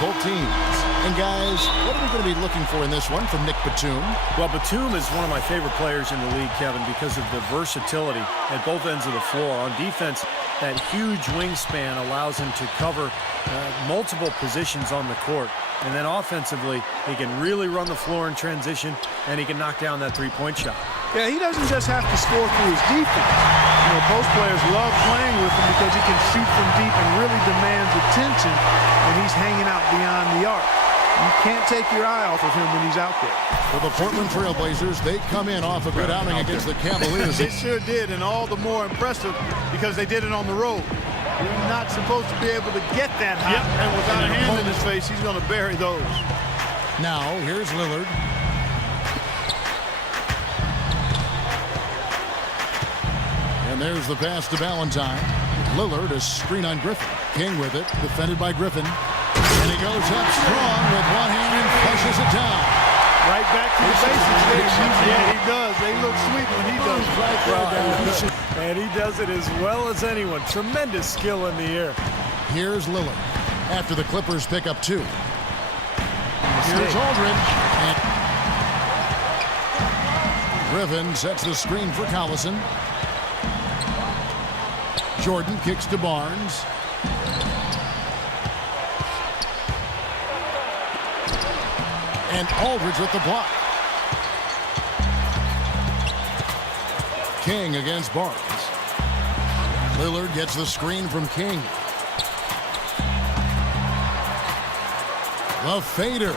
both teams. And guys, what are we going to be looking for in this one from Nick Batum? Well, Batum is one of my favorite players in the league, Kevin, because of the versatility at both ends of the floor. On defense, that huge wingspan allows him to cover multiple positions on the court. And then offensively, he can really run the floor in transition, and he can knock down that three-point shot. Yeah, he doesn't just have to score through his defense. You know, post players love playing with him because he can shoot from deep and really demands attention when he's hanging out beyond the arc. You can't take your eye off of him when he's out there. For the Portland Trail Blazers, they come in off a good outing against the Cavaliers. They sure did, and all the more impressive because they did it on the road. You're not supposed to be able to get that high. Yep. And without a hand in his face, he's going to bury those. Now, here's Lillard. And there's the pass to Valentine. Lillard, a screen on Griffin. King with it, defended by Griffin. And he goes up strong with one hand and flushes it down. Right back to the basics. Yeah, he does. They look sweet when he does. Right. And he does it as well as anyone. Tremendous skill in the air. Here's Lillard after the Clippers pick up 2. Here's Aldridge. And Griffin sets the screen for Collison. Jordan kicks to Barnes. And Aldridge with the block. King against Barnes. Lillard gets the screen from King. The fader.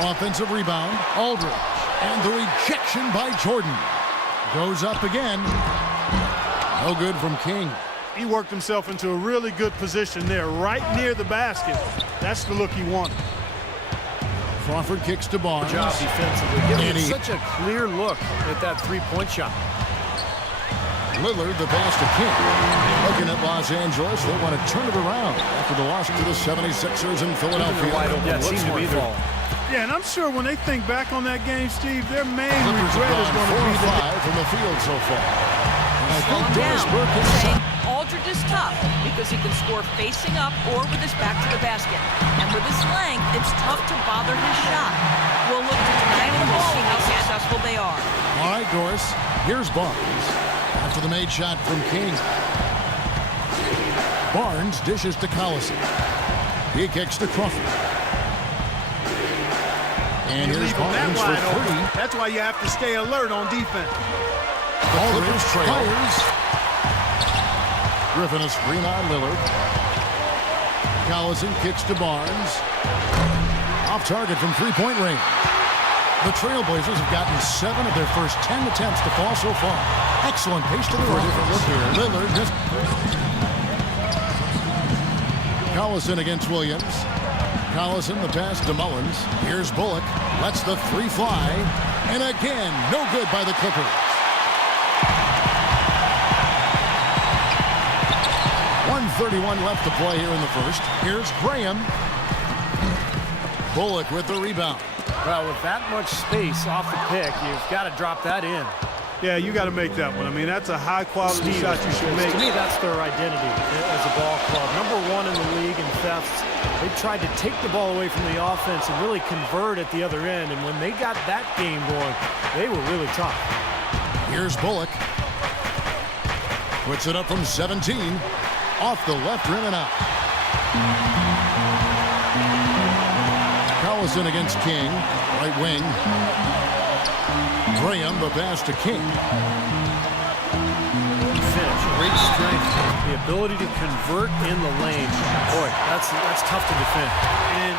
Offensive rebound, Aldridge. And the rejection by Jordan. Goes up again. No good from King. He worked himself into a really good position there, right near the basket. That's the look he wanted. Crawford kicks to Barnes. Good job defensively. Giving such a clear look at that three-point shot. Lillard, the pass to King. Looking at Los Angeles, they want to turn it around after the loss to the 76ers in Philadelphia. Yeah, it seems to be there. Yeah, and I'm sure when they think back on that game, Steve, their main Clippers regret is going to be 4-5 from the field so far. And I think Doris down, Burke saying Aldridge is tough because he can score facing up or with his back to the basket. And with his length, it's tough to bother his shot. We'll look to tonight and we'll see how successful they are. All right, Doris. Here's Barnes. After the made shot from King. Barnes dishes to Collison. He kicks to Crawford. And here's Barnes for 3. That's why you have to stay alert on defense. The Clippers fires. Griffin a screen on Lillard. Collison kicks to Barnes. Off target from three-point range. The Trailblazers have gotten 7 of their first 10 attempts to fall so far. Excellent pace to the right. Lillard just... Collison against Williams. Collison the pass to Mullins. Here's Bullock. Lets the 3 fly. And again, no good by the Clippers. 1:31 left to play here in the first. Here's Graham. Bullock with the rebound. Well, with that much space off the pick, you've got to drop that in. Yeah, you got to make that one. I mean, that's a high-quality shot you should make. To me, that's their identity as a ball club. #1 in the league in thefts. They tried to take the ball away from the offense and really convert at the other end. And when they got that game going, they were really tough. Here's Bullock. Puts it up from 17. Off the left rim and out. Collison against King. Right wing. Graham, the pass to King. Finish. Great strength. The ability to convert in the lane. Boy, that's tough to defend. And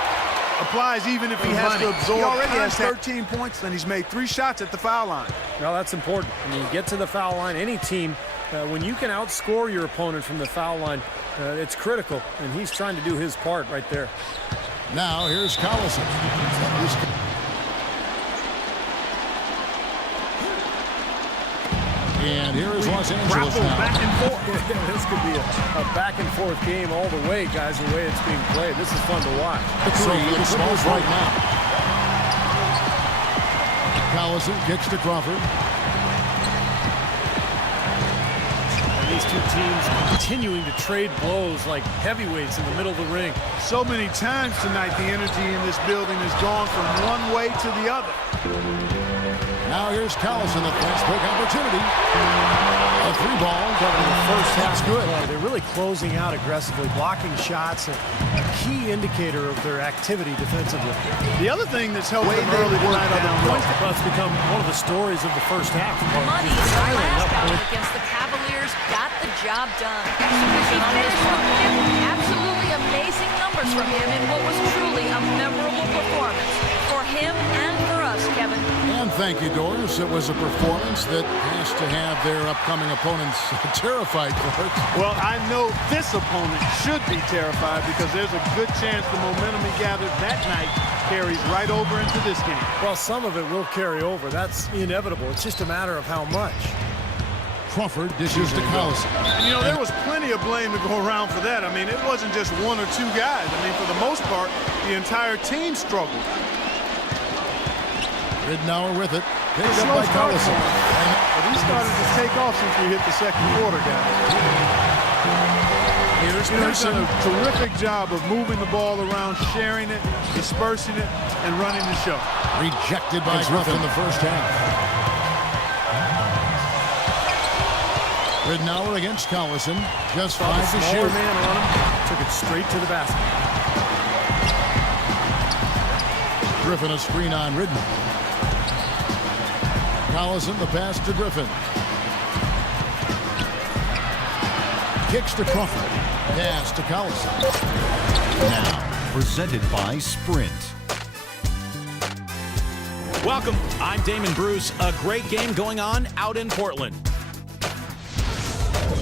applies even if he has to absorb. He already has 13 points, and he's made 3 shots at the foul line. Well, that's important. I mean, get to the foul line. Any team, when you can outscore your opponent from the foul line, it's critical, and he's trying to do his part right there. Now, here's Collison. And here is Los Angeles now. Back and forth. This could be a back-and-forth game all the way, guys, the way it's being played. This is fun to watch. The Clippers right now. Collison kicks to Crawford. these two teams continuing to trade blows like heavyweights in the middle of the ring. So many times tonight, the energy in this building has gone from one way to the other. Now here's Callison, the fast break opportunity. A three ball. Kevin, in the first half, That's good. They're really closing out aggressively, blocking shots, a key indicator of their activity defensively. The other thing that's helped them early tonight are the points. Well, it's become one of the stories of the first half. Money in the last out against the Cavaliers got the job done. He finished with absolutely amazing numbers from him in what was truly a memorable performance for him and for us, Kevin. And thank you, Doris. It was a performance that has to have their upcoming opponents terrified, Clark. Well, I know this opponent should be terrified because there's a good chance the momentum he gathered that night carries right over into this game. Well, some of it will carry over. That's inevitable. It's just a matter of how much. Crawford dishes to Callison. And, you know, there was plenty of blame to go around for that. I mean, it wasn't just one or two guys. I mean, for the most part, the entire team struggled. Ridnour with it. Picked up Slow by start Callison. for him. But he started to take off since we hit the second quarter, guys. Here's You know, he's done Pearson. a terrific job of moving the ball around, sharing it, dispersing it, and running the show. Rejected by Griffin in the first half. Ridnour against Callison. Just Saw the 5 to smaller shoot. man on him, took it straight to the basket. Griffin a screen on Ridnour. Callison the pass to Griffin. Kicks to Crawford. Pass to Callison. Now, presented by Sprint. Welcome. I'm Damon Bruce. A great game going on out in Portland.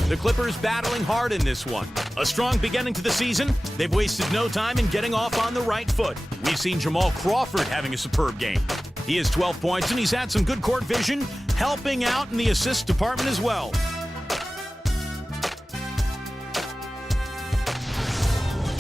The Clippers battling hard in this one. A strong beginning to the season. They've wasted no time in getting off on the right foot. We've seen Jamal Crawford having a superb game. He has 12 points, and he's had some good court vision, helping out in the assist department as well.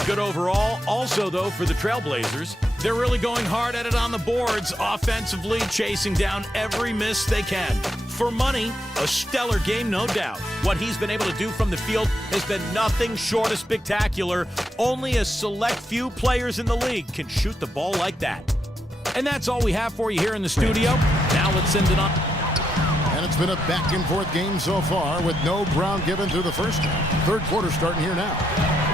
Good overall. Also, though, for the Trailblazers, they're really going hard at it on the boards, offensively chasing down every miss they can. For money, a stellar game, no doubt. What he's been able to do from the field has been nothing short of spectacular. Only a select few players in the league can shoot the ball like that. And that's all we have for you here in the studio. Now let's send it on. And it's been a back-and-forth game so far with no ground given through the first half. Third quarter starting here now.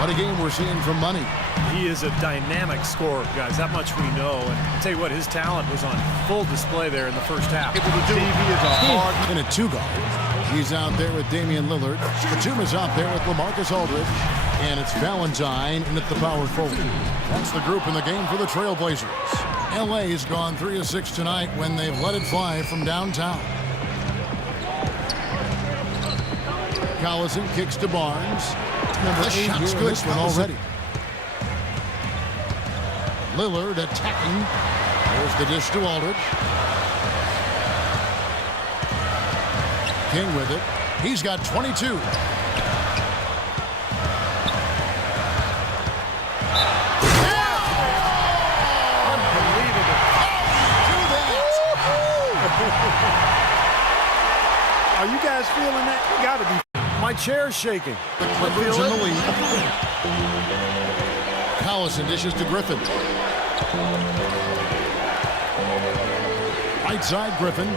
What a game we're seeing from Money. He is a dynamic scorer, guys. That much we know. And I'll tell you what, his talent was on full display there in the first half. Able to do. TV is a hard. In a two-guard. He's out there with Damian Lillard. Batum's out there with LaMarcus Aldridge. And it's Valentine in at the power forward. That's the group in the game for the Trailblazers. LA's gone 3 of 6 tonight when they've let it fly from downtown. Collison kicks to Barnes. The shot's good already. Lillard attacking. There's the dish to Aldridge. King with it. He's got 22. Are you guys feeling that? Gotta be. My chair's shaking. The Clippers in the lead. Collison dishes to Griffin. Right side, Griffin.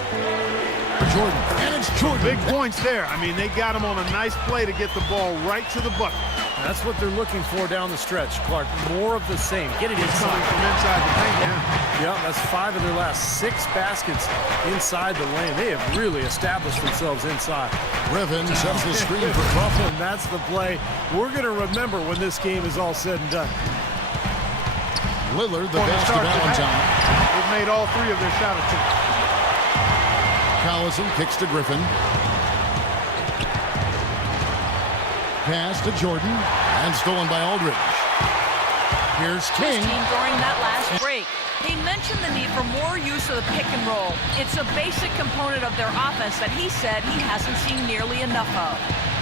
Jordan. And it's Jordan. Big points there. I mean, they got him on a nice play to get the ball right to the bucket. That's what they're looking for down the stretch, Clark. More of the same. Get it Coming inside. from inside the paint now. Yeah, that's 5 of their last 6 baskets inside the lane. They have really established themselves inside. Griffin sets the screen for Crawford. And that's the play we're going to remember when this game is all said and done. Lillard, the On the pass to start tonight. Valentine. They've made all 3 of their shot attempts. Collison kicks to Griffin. Pass to Jordan. And stolen by Aldridge. Here's King. Team during that last break. They mentioned the need for more use of the pick and roll. It's a basic component of their offense that he said he hasn't seen nearly enough of.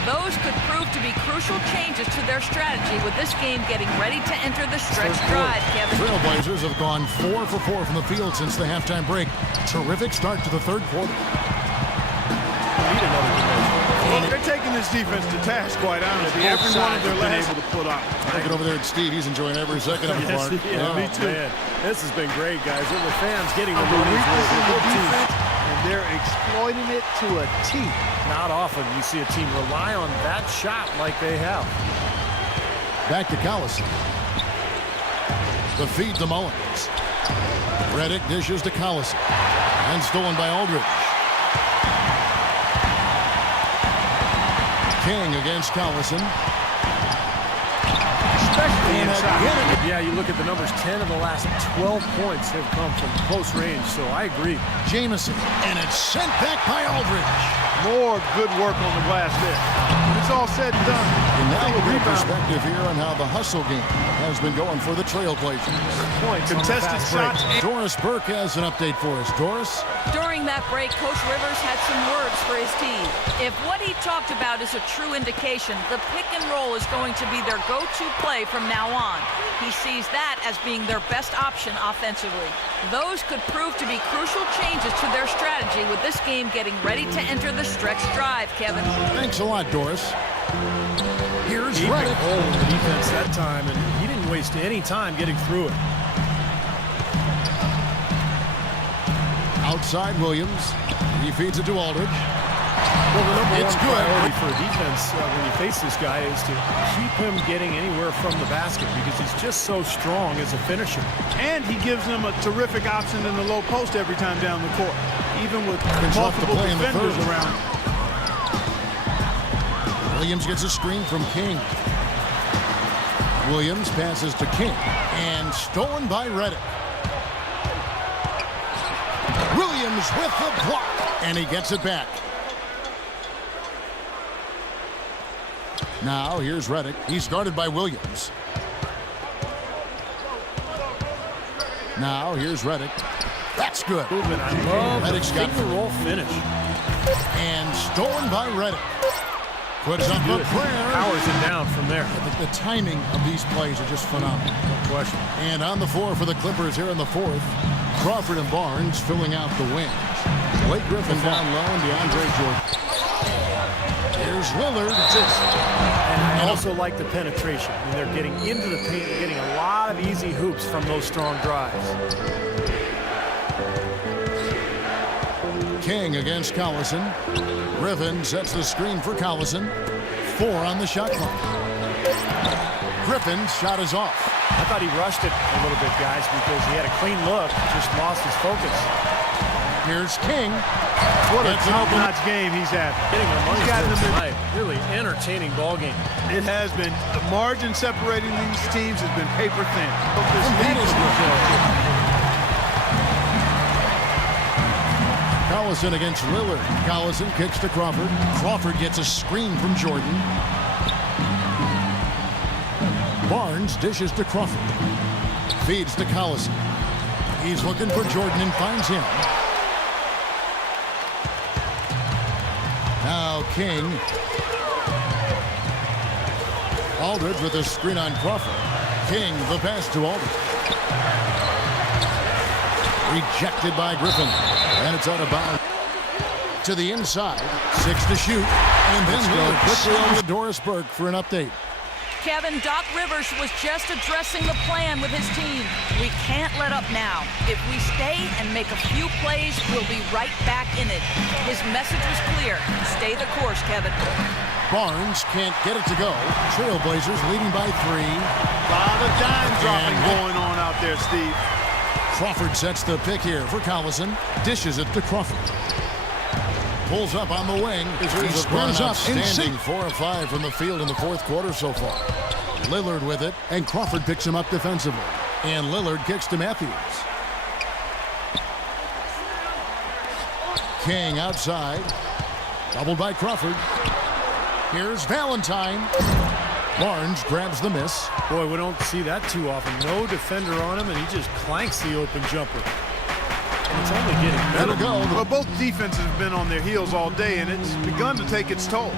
Those could prove to be crucial changes to their strategy with this game getting ready to enter the stretch drive, Kevin. Trailblazers have gone 4 for 4 from the field since the halftime break. Terrific start to the third quarter. Need another dimension. They're taking this defense to task, quite honestly. Every one of their last able to put on. Looking over there at Steve, he's enjoying every second of it, Mark. Yeah, me too. Man, this has been great, guys. And the fans getting the money's weakness in the worth. defense, and they're exploiting it to a T. Not often you see a team rely on that shot like they have. Back to Collison. The feed to Mullins. Reddick dishes to Collison. And stolen by Aldridge. King against Collison. Especially inside. Yeah, you look at the numbers, 10 of the last 12 points have come from close range, so I agree. Jamison, and it's sent back by Aldridge. More good work on the glass there. When it's all said and done, And now take a a good rebound. perspective here on how the hustle game has been going for the Trailblazers. Points on the Contested fast break. shots. Doris Burke has an update for us. Doris? During that break, Coach Rivers had some words for his team. If what he talked about is a true indication, the pick and roll is going to be their go-to play from now on. He sees that as being their best option offensively. Those could prove to be crucial changes to their strategy with this game getting ready to enter the stretch drive, Kevin. Thanks a lot, Doris. Here's He Reddick. picked hold of the defense that time, and he didn't waste any time getting through it. Outside Williams. He feeds it to Aldridge. Well, the number It's one good. priority for a defense when you face this guy is to keep him getting anywhere from the basket because he's just so strong as a finisher. And he gives them a terrific option in the low post every time down the court, even with It's off the multiple play in the defenders third. around. Williams gets a screen from King. Williams passes to King. And stolen by Reddick. Williams with the block. And he gets it back. Now here's Reddick. He's guarded by Williams. Now here's Reddick. That's good. Movement. I love Reddick's the got finger roll finish. And stolen by Reddick. Puts up a Good. prayer. Powers it down from there. The timing of these plays are just phenomenal. No question. And on the floor for the Clippers here in the fourth, Crawford and Barnes filling out the wings. Blake Griffin down low and DeAndre Jordan. Here's Lillard. And I also like the penetration. I mean, they're getting into the paint, they're getting a lot of easy hoops from those strong drives. King against Collison. Griffin sets the screen for Collison. 4 on the shot clock. Griffin's shot is off. I thought he rushed it a little bit, guys, because he had a clean look, just lost his focus. Here's King. What a Gets an top-notch game he's had. Getting the money's gotten worth them in- tonight. Really entertaining ball game. It has been. The margin separating these teams has been paper thin. That is Collison against Lillard. Collison kicks to Crawford. Crawford gets a screen from Jordan. Barnes dishes to Crawford. Feeds to Collison. He's looking for Jordan and finds him. Now King. Aldridge with a screen on Crawford. King, the pass to Aldridge. Rejected by Griffin. And it's out of bounds. To the inside. 6 to shoot. And then Lillard quickly over to Doris Burke for an update. Kevin, Doc Rivers was just addressing the plan with his team. We can't let up now. If we stay and make a few plays, we'll be right back in it. His message was clear. Stay the course, Kevin. Barnes can't get it to go. Trailblazers leading by 3. A lot of dime dropping And- going on out there, Steve. Crawford sets the pick here for Collison. Dishes it to Crawford. Pulls up on the wing. He squares up. Outstanding 4 of 5 from the field in the fourth quarter so far. Lillard with it, and Crawford picks him up defensively. And Lillard kicks to Matthews. King outside. Doubled by Crawford. Here's Valentine. Barnes grabs the miss. Boy, we don't see that too often. No defender on him, and he just clanks the open jumper. And it's only getting better. Better go. Well, both defenses have been on their heels all day, and it's begun to take its toll.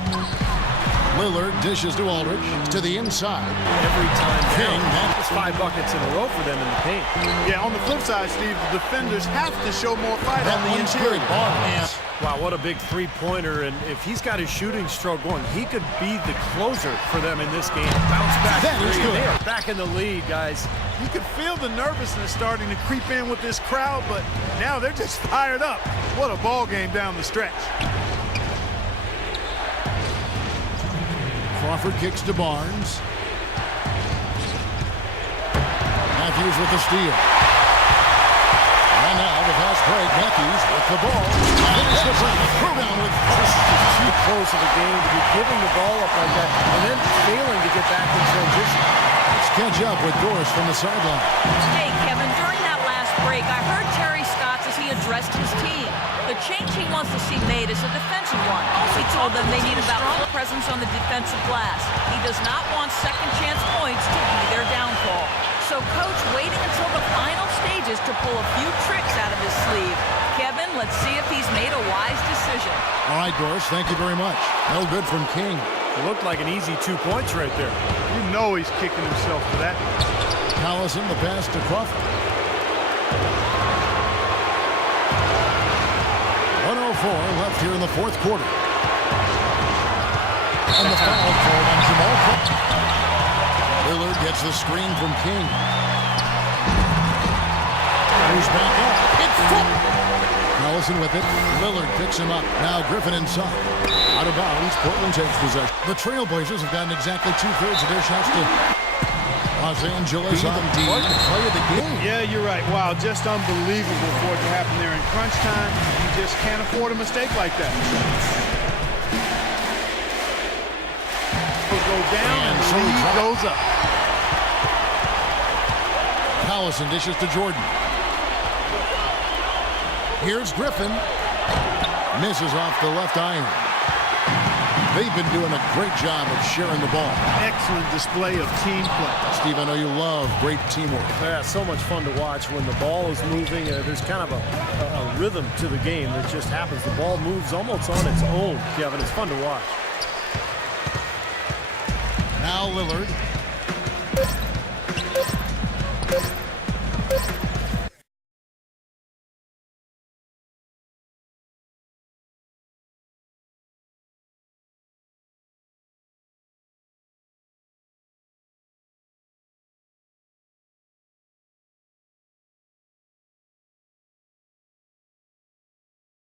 Lillard dishes to Aldridge to the inside. Every time King, that's 5 buckets in a row for them in the paint. Yeah, on the flip side, Steve, the defenders have to show more fight That on the one's interior. good. Barnes. Wow, what a big three-pointer, and if he's got his shooting stroke going, he could be the closer for them in this game. Bounce back That is three. good. They are back in the lead, guys. You could feel the nervousness starting to creep in with this crowd, but now they're just fired up. What a ball game down the stretch. Crawford kicks to Barnes. Matthews with the steal. And now the fast break. Matthews with the ball. Finish the break. Rebound with This is too close of a game to be giving the ball up like that and then failing to get back in transition. Let's catch up with Doris from the sideline. Hey, Kevin, during that last break, I heard Terry Stotts as he addressed his team. The change he wants to see made is a defensive one. He told them they need about full presence on the defensive glass. He does not want second chance points to be their downfall. So Coach waiting until the final stages to pull a few tricks out of his sleeve. Kevin, let's see if he's made a wise decision. All right, Doris, thank you very much. No good from King. It looked like an easy 2 points right there. You know he's kicking himself for that. Collison, the pass to Crawford. 1:04 left here in the fourth quarter. And the foul called on Jamal Crawford. Lillard gets the screen from King. Goes back up. It's full. Collison with it. Lillard picks him up. Now Griffin inside. Out of bounds. Portland takes possession. The Trailblazers have gotten exactly 2/3 of their shots to Los Angeles on D. Play of the game. Yeah, you're right. Wow, just unbelievable for it to happen there in crunch time. You just can't afford a mistake like that. Go down and the lead goes up. Collison dishes to Jordan. Here's Griffin. Misses off the left iron. They've been doing a great job of sharing the ball. Excellent display of team play. Steve, I know you love great teamwork. Yeah, so much fun to watch when the ball is moving. There's kind of a rhythm to the game that just happens. The ball moves almost on its own, Kevin. It's fun to watch. Now Lillard.